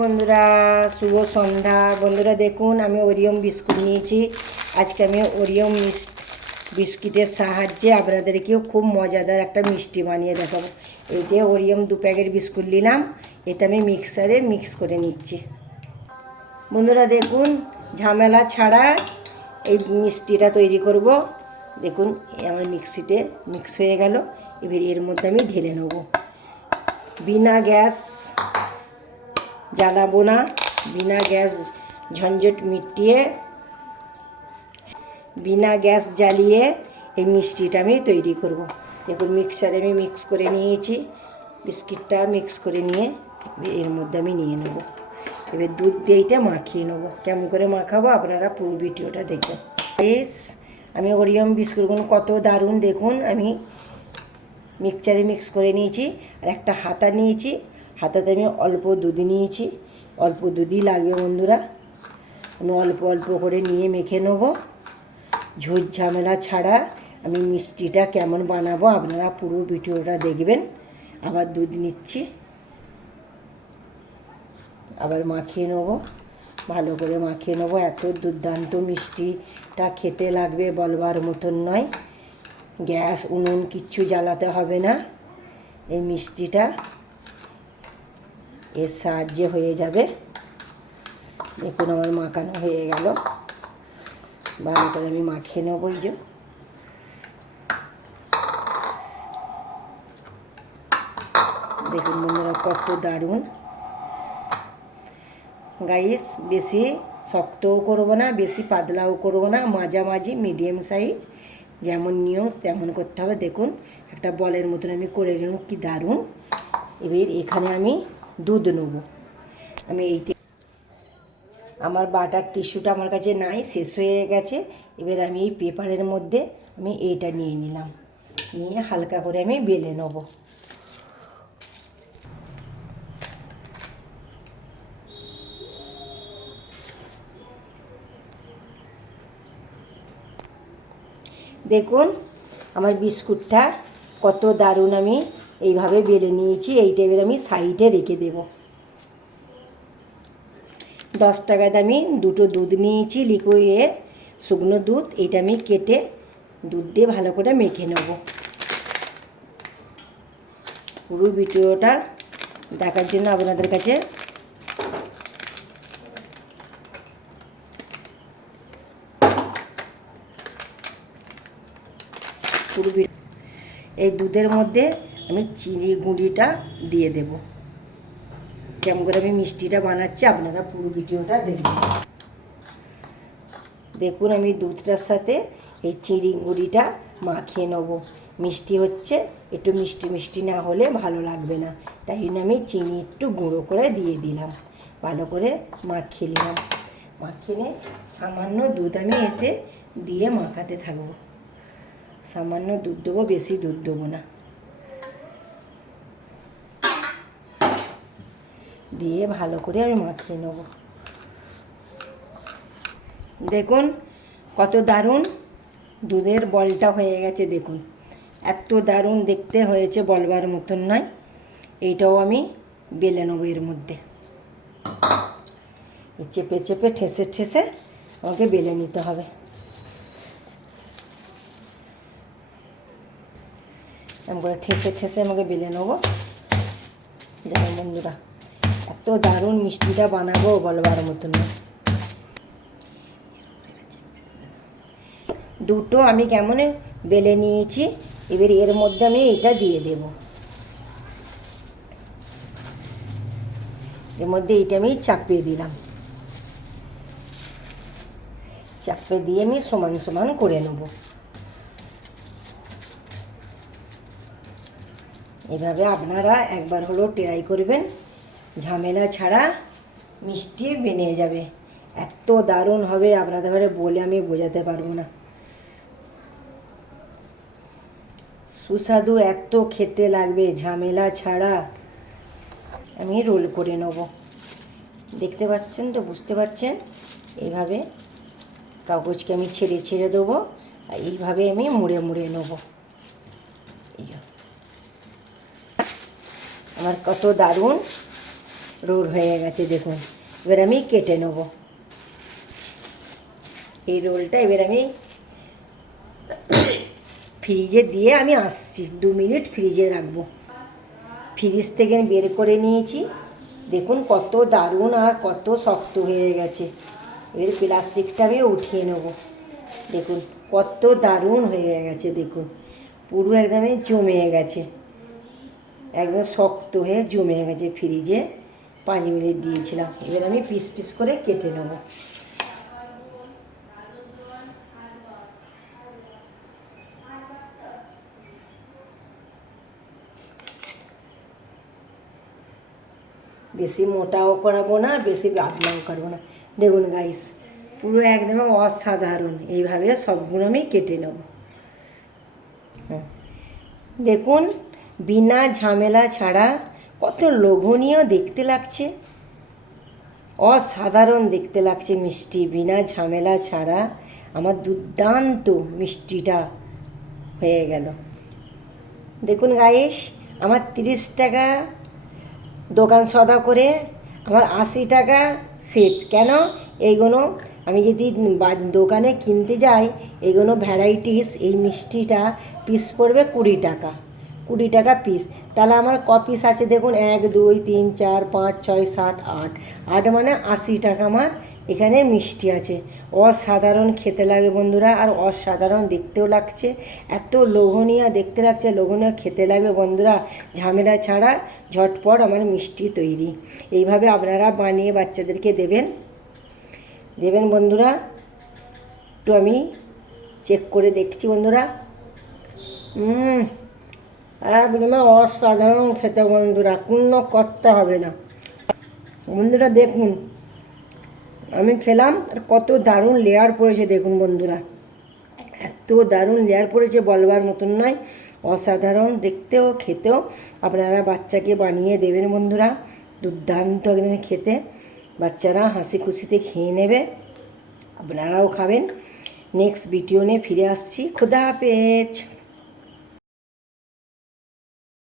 বন্ধুরা শুভ সন্ধ্যা। বন্ধুরা দেখুন, আমি ওরিয়ম বিস্কুট নিয়েছি। আজকে আমি ওরিয়ম বিস্কিটের সাহায্যে আপনাদেরকেও খুব মজাদার একটা মিষ্টি বানিয়ে দেখাবো। এই যে ওরিয়ম 2 প্যাকেট বিস্কুট নিলাম, এটা আমি মিক্সারে মিক্স করে নিচ্ছি। বন্ধুরা দেখুন, ঝামেলা ছাড়া এই মিষ্টিটা তৈরি করব। দেখুন আমার মিক্সিতে মিক্স হয়ে গেল। এবার এর মধ্যে আমি ঢেলে নেব। বিনা গ্যাস জ্বালাবো না, বিনা গ্যাস ঝঞ্ঝট মিটিয়ে বিনা গ্যাস জ্বালিয়ে এই মিষ্টিটা আমি তৈরি করব। দেখুন মিক্সারে আমি মিক্স করে নিয়েছি, বিস্কিটটা মিক্স করে নিয়ে এর মধ্যে আমি নিয়ে নেব। এবার দুধ দিয়ে এটা মাখিয়ে নেবো। কেমন করে মাখাবো আপনারা পুরো ভিডিওটা দেখবেন। বেশ, আমি ওরিয়ম বিস্কুটগুলো কত দারুণ দেখুন। আমি মিক্সচারে মিক্স করে নিয়েছি, আর একটা হাতা নিয়েছি, হাতাতে আমি অল্প দুধ নিয়েছি। অল্প দুধই লাগবে বন্ধুরা। আমি অল্প অল্প করে নিয়ে মেখে নেব। ঝুট ঝামেলা ছাড়া আমি মিষ্টিটা কেমন বানাবো আপনারা পুরো ভিডিওটা দেখবেন। আবার দুধ নিচ্ছি, আবার মাখিয়ে নেব, ভালো করে মাখিয়ে নেব। এত দুর্দান্ত মিষ্টিটা খেতে লাগবে বলবার মতন নয়। গ্যাস উনুন কিচ্ছু জ্বালাতে হবে না, এই মিষ্টিটা এর সাহায্যে হয়ে যাবে। দেখুন আমার মাখানো হয়ে গেল, ভালো করে আমি মাখিয়ে নেব। এই যে দেখুন বন্ধুরা কত দারুণ। গাইস, বেশি শক্তও করব না, বেশি পাতলাও করব না, মাঝামাঝি মিডিয়াম সাইজ, যেমন নিয়ম তেমন করতে হবে। দেখুন একটা বলের মতন আমি করে নিলাম, কি দারুণ। এবার এখানে আমি দুধ নেব। আমি এইটা আমার বাটার টিস্যুটা আমার কাছে নাই, শেষ হয়ে গেছে। এবার আমি এই পেপারের মধ্যে আমি এইটা নিয়ে নিলাম, নিয়ে হালকা করে আমি বেলে নেব। দেখুন আমার বিস্কুটটা কত দারুণ আমি এইভাবে বেলে নিয়েছি। এইটা এবার আমি সাইডে রেখে দেব। 10 টাকা দামি 2টো দুধ নিয়েছি, লিকুইড শুকনো দুধ। এইটা আমি কেটে দুধ দিয়ে ভালো করে মেখে নেব। পুরো ভিডিওটা দেখার জন্য আপনাদের কাছে পুরো এই দুধের মধ্যে আমি চিনি গুঁড়িটা দিয়ে দেব। কেমন করে আমি মিষ্টিটা বানাচ্ছি আপনারা পুরো ভিডিওটা দেখবেন। দেখুন আমি দুধটার সাথে এই চিনি গুঁড়িটা মাখিয়ে নেব। মিষ্টি হচ্ছে, একটু মিষ্টি মিষ্টি না হলে ভালো লাগবে না, তাই জন্য আমি চিনি একটু গুঁড়ো করে দিয়ে দিলাম। ভালো করে মাখিয়ে নিলাম। মাখিয়ে নিয়ে সামান্য দুধ আমি এতে দিয়ে মাখাতে থাকবো। সামান্য দুধ দেবো, বেশি দুধ দেবো না। দিয়ে ভালো করে আমি মাখিয়ে নেব। দেখুন কত দারুণ দুধের বলটা হয়ে গেছে। দেখুন এত দারুণ দেখতে হয়েছে, বলবার মতন নয়। এইটাও আমি বেলে নেব। এর মধ্যে চেপে চেপে ঠেসে ঠেসে আমাকে বেলে নিতে হবে। এমন করে ঠেসে ঠেসে আমাকে বেলে নেবো। দেখুন বন্ধুরা এত দারুণ মিষ্টিটা বানাবো বলবার মতন না। দুটো আমি কেমন বেলে নিয়েছি। এবার এর মধ্যে আমি এটা দিয়ে দেব। এর মধ্যে এইটা আমি চাপিয়ে দিলাম। চাপিয়ে দিয়ে আমি সমান সমান করে নেব। এভাবে আপনারা একবার হলেও ট্রাই করবেন, ঝামেলা ছাড়া মিষ্টি বেনে যাবে। এত দারুণ হবে আপনাদের ঘরে বলে আমি বোঝাতে পারবো না। সুস্বাদু এত খেতে লাগবে, ঝামেলা ছাড়া। আমি রোল করে নেব। দেখতে পাচ্ছেন তো, বুঝতে পারছেন। এইভাবে কাগজকে আমি ছেড়ে ছেড়ে দেবো, আর এইভাবে আমি মুড়ে মুড়ে নেব। আমার কত দারুণ রোল হয়ে গেছে দেখুন। এবার আমি কেটে নেব এই রোলটা। এবার আমি ফ্রিজে দিয়ে আমি আসছি, 2 মিনিট ফ্রিজে রাখবো। ফ্রিজ থেকে বের করে নিয়েছি, দেখুন কত দারুণ আর কত শক্ত হয়ে গেছে। এর প্লাস্টিকটা আমি উঠিয়ে নেব, দেখুন কত দারুণ হয়ে গেছে। দেখুন পুরো একদমই জমে গেছে, একদম শক্ত হয়ে জমে গেছে। ফ্রিজে 5 মিনিট দিয়েছিলাম। এবার আমি পিস পিস করে কেটে নেব। বেশি মোটাও করাবো না, বেশি পাতলাও করবো না। দেখুন গাইস পুরো একদম অসাধারণ। এইভাবে সবগুলো আমি কেটে নেব। হ্যাঁ দেখুন বিনা ঝামেলা ছাড়া কত লোভনীয় দেখতে লাগছে, অসাধারণ দেখতে লাগছে মিষ্টি। বিনা ঝামেলা ছাড়া আমার দুর্দান্ত মিষ্টিটা হয়ে গেল। দেখুন গাইস আমার 30 টাকা দোকান সদা করে আমার 80 টাকা সেট। কেন? এইগুলো আমি যদি দোকানে কিনতে যাই, এইগুলো ভ্যারাইটিস, এই মিষ্টিটা পিস পড়বে 20 টাকা, 20 টাকা পিস। তাহলে আমার ক পিস আছে দেখুন, 1 2 3 4 5 6 7 8, 8 মানে 80 টাকা আমার এখানে মিষ্টি আছে। অসাধারণ খেতে লাগে বন্ধুরা, আর অসাধারণ দেখতেও লাগছে। এত লোভনীয় দেখতে লাগছে, লোভনীয় খেতে লাগবে বন্ধুরা। ঝামেলা ছাড়া ঝটপট আমার মিষ্টি তৈরি। এইভাবে আপনারা বানিয়ে বাচ্চাদেরকে দেবেন বন্ধুরা। একটু আমি চেক করে দেখছি বন্ধুরা। একদম অসাধারণ খেতে বন্ধুরা, কোনো করতে হবে না বন্ধুরা। দেখুন আমি খেলাম আর কত দারুণ লেয়ার পড়েছে দেখুন বন্ধুরা, এত দারুণ লেয়ার পড়েছে বলবার মতন নয়। অসাধারণ দেখতেও খেতেও। আপনারা বাচ্চাকে বানিয়ে দেবেন বন্ধুরা, দুর্দান্ত একদম খেতে। বাচ্চারা হাসি খুশিতে খেয়ে নেবে, আপনারাও খাবেন। নেক্সট ভিডিও নিয়ে ফিরে আসছি। খোদা হাফেজ।